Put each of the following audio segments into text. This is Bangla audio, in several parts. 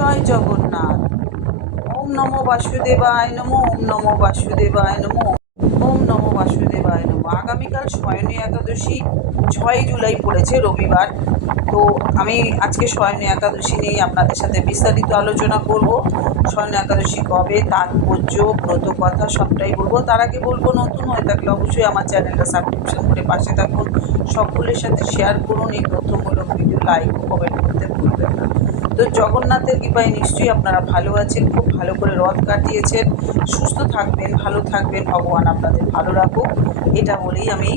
জয় জগন্নাথ। ওম নম বাসুদেবায় নমো, ওম নম বাসুদেবায় নমো, ওম নম বাসুদেবায় নমো। আগামীকাল শয়নী একাদশী ছয় জুলাই পড়েছে রবিবার। তো আমি আজকে শয়নী একাদশী নিয়ে আপনাদের সাথে বিস্তারিত আলোচনা করব। শয়নী একাদশী কবে, তাৎপর্য, ব্রত কথা সবটাই বলব। তার আগে বলব, নতুন হয়ে থাকলে অবশ্যই আমার চ্যানেলটা সাবস্ক্রিপশন করে পাশে থাকুন। সকলের সাথে শেয়ার করুন। এই তথ্যমূলক ভিডিও লাইক কমেন্ট করতে ভুলবেন না। তো জগন্নাথের কৃপায় নিশ্চয়ই আপনারা ভালো আছেন, খুব ভালো করে রথ কাটিয়েছেন। সুস্থ থাকবেন, ভালো থাকবেন, ভগবান আপনাদের ভালো রাখুক। এটা বলেই আমি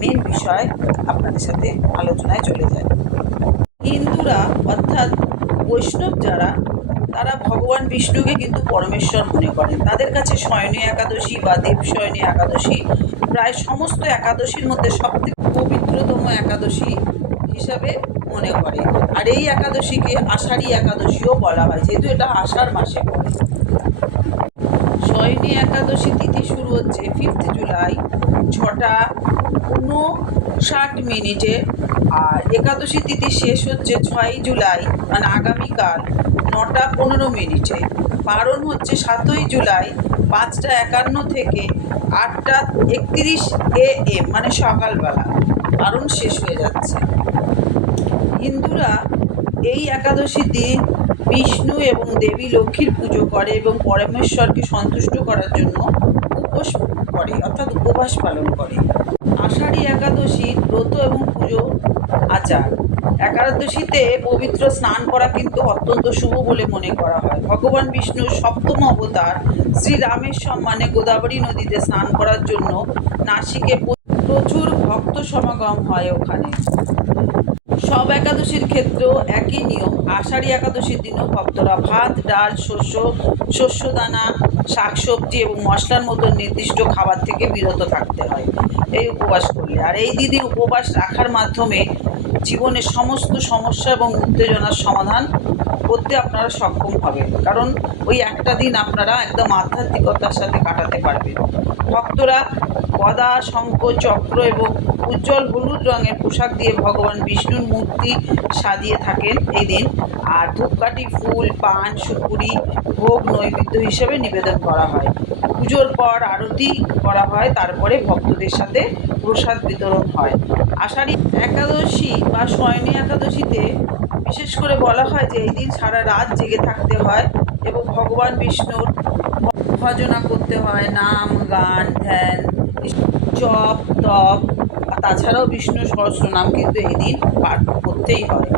মেন বিষয় আপনাদের সাথে আলোচনায় চলে যাই। হিন্দুরা অর্থাৎ বৈষ্ণব যারা, তারা ভগবান বিষ্ণুকে কিন্তু পরমেশ্বর মনে করেন তাদের কাছে শয়নী একাদশী বা দেব শয়নী একাদশী, প্রায় সমস্ত একাদশীর মধ্যে সবথেকে পবিত্রতম একাদশী হিসাবে মনে করে। আর এই একাদশীকে আষাঢ়ী একাদশীও বলা হয়, যেহেতু এটা আষাঢ় মাসে পড়ে। শয়নী একাদশী তিথি শুরু হচ্ছে ফিফথ জুলাই ছটা উনষাট মিনিটে। আর একাদশী তিথি শেষ হচ্ছে ছয়ই জুলাই মানে আগামীকাল নটা পনেরো মিনিটে। পারণ হচ্ছে সাতই জুলাই, পাঁচটা একান্ন থেকে আটটা একত্রিশ এ এম মানে সকালবেলা। পারণ শেষ হয়ে যাচ্ছে। হিন্দুরা এই একাদশী দিন বিষ্ণু এবং দেবী লক্ষ্মীর পুজো করে এবং পরমেশ্বরকে সন্তুষ্ট করার জন্য উপোস করে, অর্থাৎ উপবাস পালন করে। আষাঢ়ী একাদশী ব্রত এবং পুজো আচার। একাদশীতে পবিত্র স্নান করা কিন্তু অত্যন্ত শুভ বলে মনে করা হয়। ভগবান বিষ্ণুর সপ্তম অবতার শ্রীরামের সম্মানে গোদাবরী নদীতে স্নান করার জন্য নাসিকে প্রচুর ভক্ত সমাগম হয় ওখানে। সব একাদশীর ক্ষেত্রেও একই নিয়ম। আষাঢ়ী একাদশীর দিনও ভক্তরা ভাত, ডাল, শস্য, শস্যদানা, শাকসবজি এবং মশলার মতো নির্দিষ্ট খাবার থেকে বিরত থাকতে হয়। এই উপবাস করলে। আর এই দিদি উপবাস রাখার মাধ্যমে জীবনের সমস্ত সমস্যা এবং উত্তেজনার সমাধান করতে আপনারা সক্ষম হবেন। কারণ ওই একটা দিন আপনারা একদম আধ্যাত্মিকতার সাথে কাটাতে পারবেন। ভক্তরা গদা, শঙ্খ, চক্র এবং উজ্জ্বল হলুদ রঙের পোশাক দিয়ে ভগবান বিষ্ণুর মূর্তি সাজিয়ে থাকেন এই দিন। আর ধূপকাঠি, ফুল, পান, সুপুরি, ভোগ, নৈবেদ্য হিসেবে নিবেদন করা হয়। পুজোর পর আরতি করা হয়, তারপরে ভক্তদের সাথে প্রসাদ বিতরণ হয়। আষাঢ়ী একাদশী বা শয়নী একাদশীতে বিশেষ করে বলা হয় যে, এই দিন সারা রাত জেগে থাকতে হয় এবং ভগবান বিষ্ণুর ভজনা করতে হয়। নাম, গান, ধ্যান, জপ, তপ তাছাড়াও বিষ্ণু সহস্রনাম কিন্তু এই দিন পাঠ করতেই হয়।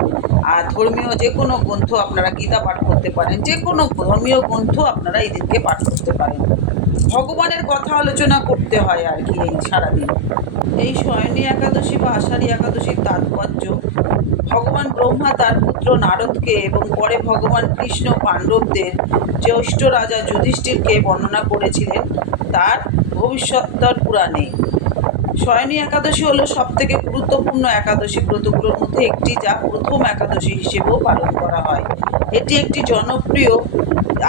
আর ধর্মীয় যে কোনো গ্রন্থ আপনারা গীতা পাঠ করতে পারেন যে কোনো ধর্মীয় গ্রন্থ আপনারা এই দিনকে পাঠ করতে পারেন। ভগবানের কথা আলোচনা করতে হয় আর কি এই সারাদিন। এই শয়নী একাদশী বা আষাঢ়ী একাদশীর তাৎপর্য, ভগবান ব্রহ্মা তার পুত্র নারদকে এবং পরে ভগবান কৃষ্ণ পাণ্ডবদের জ্যৈষ্ঠ রাজা যুধিষ্ঠিরকে বর্ণনা করেছিলেন, তার ভবিষ্যত্তর পুরাণে। শয়নী একাদশী হলো সব থেকে গুরুত্বপূর্ণ একাদশী ব্রতগুলোর মধ্যে একটি, যা প্রথম একাদশী হিসেবেও পালন করা হয়। এটি একটি জনপ্রিয়,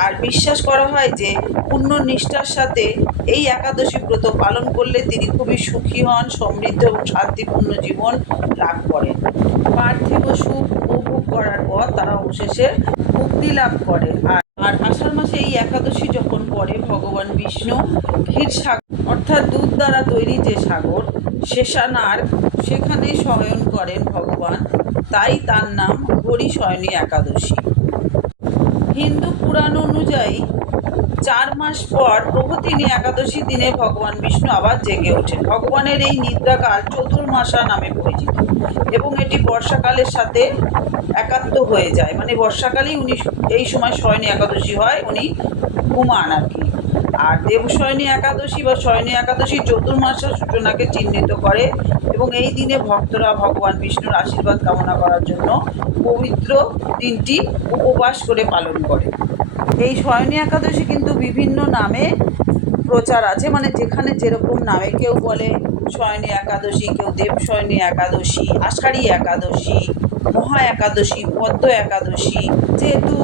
আর বিশ্বাস করা হয় যে পূর্ণ নিষ্ঠার সাথে এই একাদশী ব্রত পালন করলে তিনি খুবই সুখী হন, সমৃদ্ধ এবং শান্তিপূর্ণ জীবন লাভ করেন। পার্থিব সুখ উপভোগ করার পর তারা অবশেষে মুক্তি লাভ করে। আর আর আষাঢ় মাসে এই একাদশী যখন পড়ে, ভগবান বিষ্ণু ক্ষীর সাগর অর্থাৎ দুধ দ্বারা তৈরি যে সাগর শেষানার সেখানে শয়ন করেন ভগবান, তাই তার নাম হরিশয়নী একাদশী। হিন্দু পুরাণ অনুযায়ী চার মাস পর প্রভতিনী একাদশী দিনে ভগবান বিষ্ণু আবার জেগে ওঠেন। ভগবানের এই নিদ্রাকাল চতুর্মাসা নামে পরিচিত এবং এটি বর্ষাকালের সাথে একাত্ম হয়ে যায়। মানে বর্ষাকালেই উনি এই সময় শয়নী একাদশী হয়, উনি ঘুমান আর কি। আর দেবশয়নী একাদশী বা শয়নী একাদশী চতুর্মাসের সূচনাকে চিহ্নিত করে এবং এই দিনে ভক্তরা ভগবান বিষ্ণুর আশীর্বাদ কামনা করার জন্য পবিত্র দিনটি উপবাস করে পালন করে। এই শয়নী একাদশী কিন্তু বিভিন্ন নামে প্রচার আছে মানে যেখানে যেরকম নামে কেউ বলে শয়নী একাদশী, কেউ দেবশয়নী একাদশী, আষাঢ়ী একাদশী, মহা একাদশী, পদ্ম একাদশী, যেহেতু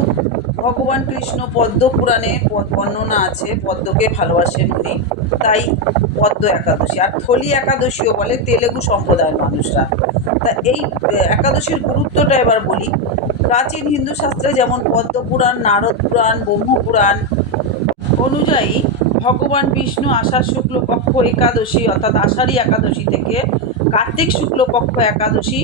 ভগবান কৃষ্ণ পদ্ম পুরাণে বর্ণনা আছে, পদ্মকে ভালোবাসেন উনি। তাই পদ্ম একাদশী। আর থলি একাদশীও বলে তেলেগু সম্প্রদায়ের মানুষরা। তা এই একাদশীর গুরুত্বটা এবার বলি। প্রাচীন হিন্দু শাস্ত্রে যেমন পদ্মপুরাণ নারদ পুরাণ ব্রহ্মপুরাণ অনুযায়ী ভগবান বিষ্ণু আষাঢ় শুক্লপক্ষ একাদশী অর্থাৎ আষাঢ়ী একাদশী থেকে কার্তিক শুক্লপক্ষ একাদশী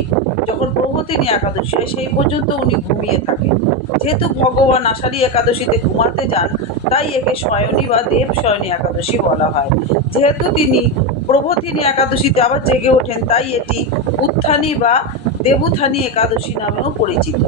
যখন প্রভতিনী একাদশী হয়, সেই পর্যন্ত উনি ঘুমিয়ে থাকেন। যেহেতু ভগবান আষাঢ়ী একাদশীতে ঘুমাতে যান, তাই একে শয়নী বা দেব শয়নী একাদশী বলা হয়। যেহেতু তিনি প্রভতিনী একাদশীতে আবার জেগে ওঠেন, তাই এটি উত্থানী বা দেবুথানী একাদশী নামেও পরিচিত।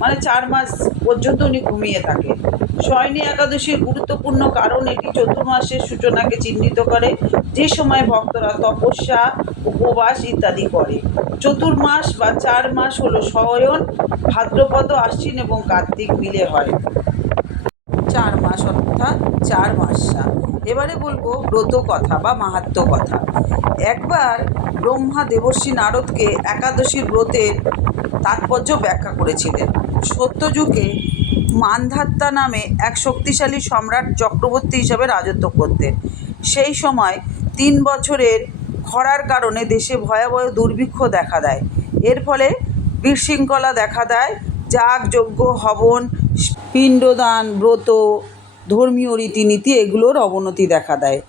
মানে চার মাস পর্যন্ত উনি ঘুমিয়ে থাকেন। শয়নী একাদশীর গুরুত্বপূর্ণ কারণ এটি চতুর্মাসের সূচনাকে চিহ্নিত করে। যে সময় ভক্তরা তপস্যা, উপবাস ইত্যাদি করে। চতুর্মাস বা চার মাস হলো শয়ন, ভাদ্রপদ, আশ্বিন এবং কার্তিক মিলে হয়। চার মাস অর্থাৎ চার মাসা। এবারে বলব ব্রত কথা বা মাহাত্ম্য কথা। একবার ব্রহ্মা দেবর্ষী নারদকে একাদশীর ব্রতের তাৎপর্য ব্যাখ্যা করেছিলেন। সত্যযুগে মান্ধাত্তা নামে এক শক্তিশালী সম্রাট চক্রবর্তী হিসাবে রাজত্ব করতেন। সেই সময় তিন বছরের খরার কারণে দেশে ভয়াবহ দুর্ভিক্ষ দেখা দেয়। এর ফলে বিশৃঙ্খলা দেখা দেয়। যাগ যজ্ঞ হবন, পিণ্ডদান, ব্রত, ধর্মীয় রীতিনীতি এগুলোর অবনতি দেখা দেয়।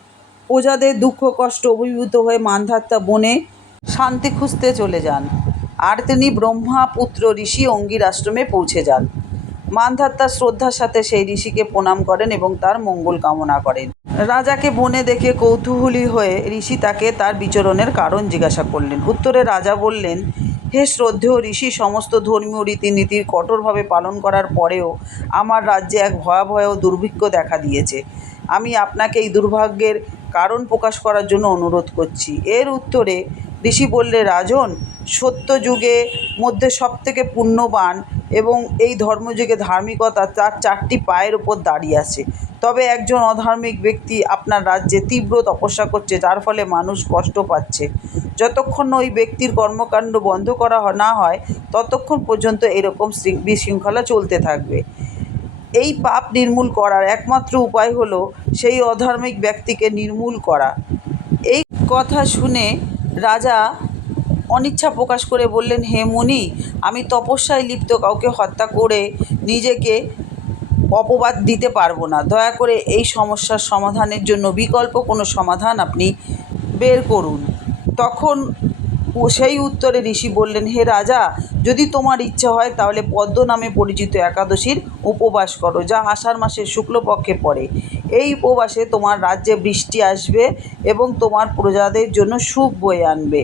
প্রজাদের দুঃখ, কষ্ট অভিভূত হয়ে মান্ধাত্তা বনে শান্তি খুঁজতে চলে যান। আর তিনি ব্রহ্মা পুত্র ঋষি অঙ্গির আশ্রমে পৌঁছে যান। মান্ধাত্তা শ্রদ্ধার সাথে সেই ঋষিকে প্রণাম করেন এবং তার মঙ্গল কামনা করেন। রাজাকে বনে দেখে কৌতূহলী হয়ে ঋষি তাকে তার বিচরণের কারণ জিজ্ঞাসা করলেন। উত্তরে রাজা বললেন, হে শ্রদ্ধেয় ঋষি, সমস্ত ধর্মীয় রীতিনীতির কঠোরভাবে পালন করার পরেও আমার রাজ্যে এক ভয়াবহ দুর্ভিক্ষ দেখা দিয়েছে। আমি আপনাকে এই দুর্ভাগ্যের কারণ প্রকাশ করার জন্য অনুরোধ করছি। এর উত্তরে ঋষি বললে, রাজন সত্য যুগে মধ্যে সবথেকে পুণ্যবান এবং এই ধর্মযুগে ধার্মিকতা তার চারটি পায়ের ওপর দাঁড়িয়ে আছে। তবে একজন অধার্মিক ব্যক্তি আপনার রাজ্যে তীব্র তপস্যা করছে, যার ফলে মানুষ কষ্ট পাচ্ছে। যতক্ষণ ওই ব্যক্তির কর্মকাণ্ড বন্ধ করা না হয়, ততক্ষণ পর্যন্ত এরকম বিশৃঙ্খলা চলতে থাকবে। এই পাপ নির্মূল করার একমাত্র উপায় হলো সেই অধার্মিক ব্যক্তিকে নির্মূল করা। এই কথা শুনে রাজা অনিচ্ছা প্রকাশ করে বললেন, হে মুনি, আমি তপস্যায় লিপ্ত, কাউকে হত্যা করে নিজেকে অপবাদ দিতে পারব না। দয়া করে এই সমস্যার সমাধানের জন্য বিকল্প কোনো সমাধান আপনি বের করুন। তখন সেই উত্তরে ঋষি বললেন, হে রাজা, যদি তোমার ইচ্ছা হয়, তাহলে পদ্ম নামে পরিচিত একাদশীর উপবাস করো, যা আষাঢ় মাসের শুক্লপক্ষে পড়ে। এই উপবাসে তোমার রাজ্যে বৃষ্টি আসবে এবং তোমার প্রজাদের জন্য সুখ বয়ে আনবে।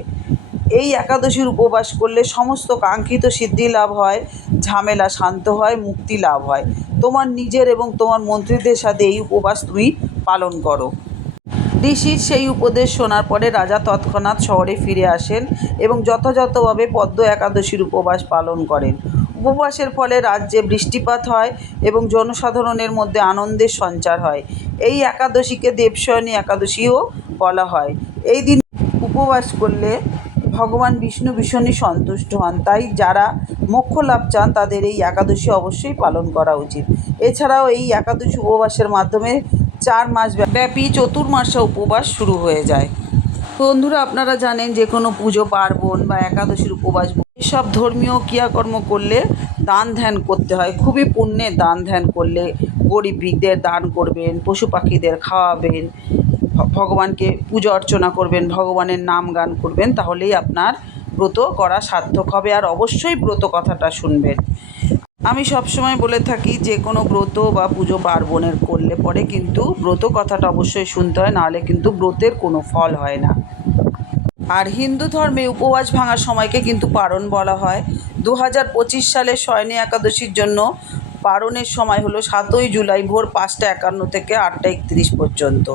এই একাদশীর উপবাস করলে সমস্ত কাঙ্ক্ষিত সিদ্ধি লাভ হয়, ঝামেলা শান্ত হয়, মুক্তি লাভ হয়। তোমার নিজের এবং তোমার মন্ত্রীদের সাথে এই উপবাস তুমি পালন করো। ঋষির সেই উপদেশ শোনার পরে রাজা তৎক্ষণাৎ শহরে ফিরে আসেন এবং যথাযথভাবে পদ্ম একাদশীর উপবাস পালন করেন। উপবাসের ফলে রাজ্যে বৃষ্টিপাত হয় এবং জনসাধারণের মধ্যে আনন্দের সঞ্চার হয়। এই একাদশীকে দেবশয়নী একাদশীও বলা হয়। এই দিন উপবাস করলে ভগবান বিষ্ণু ভীষণই সন্তুষ্ট হন। তাই যারা মোক্ষ লাভ চান, তাদের এই একাদশী অবশ্যই পালন করা উচিত। এছাড়াও এই একাদশী উপবাসের মাধ্যমে চার মাস ব্যাপী চতুর্মাসা উপবাস শুরু হয়ে যায়। বন্ধুরা, আপনারা জানেন যে কোনো পুজো, পার্বণ বা একাদশীর উপবাস, এসব ধর্মীয় ক্রিয়াকর্ম করলে দান ধ্যান করতে হয়। খুবই পুণ্যের দান ধ্যান করলে গরিব দান করবেন, পশু পাখিদের খাওয়াবেন ভগবানকে পূজা অর্চনা করবেন, ভগবানের নাম গান করবেন, তাহলেই আপনার ব্রত করা সার্থক হবে। আর অবশ্যই ব্রত কথাটা শুনবেন। আমি সবসময় বলে থাকি, যে কোনো ব্রত বা পুজো পার্বণের করলে পরে কিন্তু ব্রত কথাটা অবশ্যই শুনতে হয়, নাহলে কিন্তু ব্রতের কোনো ফল হয় না। আর হিন্দু ধর্মে উপবাস ভাঙার সময়কে কিন্তু পারণ বলা হয়। দু হাজার পঁচিশ সালে শয়নী একাদশীর জন্য পারণের সময় হলো সাতই জুলাই ভোর পাঁচটা একান্ন থেকে আটটা একত্রিশ পর্যন্ত।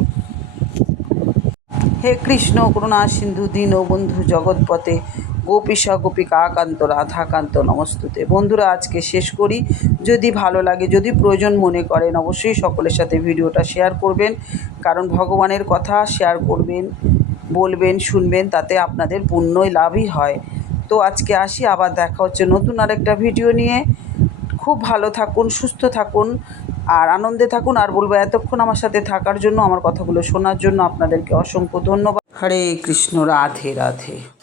হে কৃষ্ণ, করুণা সিন্ধু, দীন বন্ধু জগৎপথে। গোপীশা গোপিকা, আকান্ত রাধাকান্ত, নমস্তুতে। বন্ধুরা, আজকে শেষ করি। যদি ভালো লাগে, যদি প্রয়োজন মনে করেন, অবশ্যই সকলের সাথে ভিডিওটা শেয়ার করবেন। কারণ ভগবানের কথা শেয়ার করবেন, বলবেন, শুনবেন, তাতে আপনাদের পুণ্যই লাভই হয়। তো আজকে আসি, আবার দেখা হচ্ছে নতুন আরেকটা ভিডিও নিয়ে। খুব ভালো থাকুন, সুস্থ থাকুন। আর আনন্দে থাকুন, আর বলব এতক্ষণ আমার সাথে থাকার জন্য, আমার কথাগুলো শোনার জন্য আপনাদেরকে অসংখ্য ধন্যবাদ। হরে কৃষ্ণ, রাধে রাধে।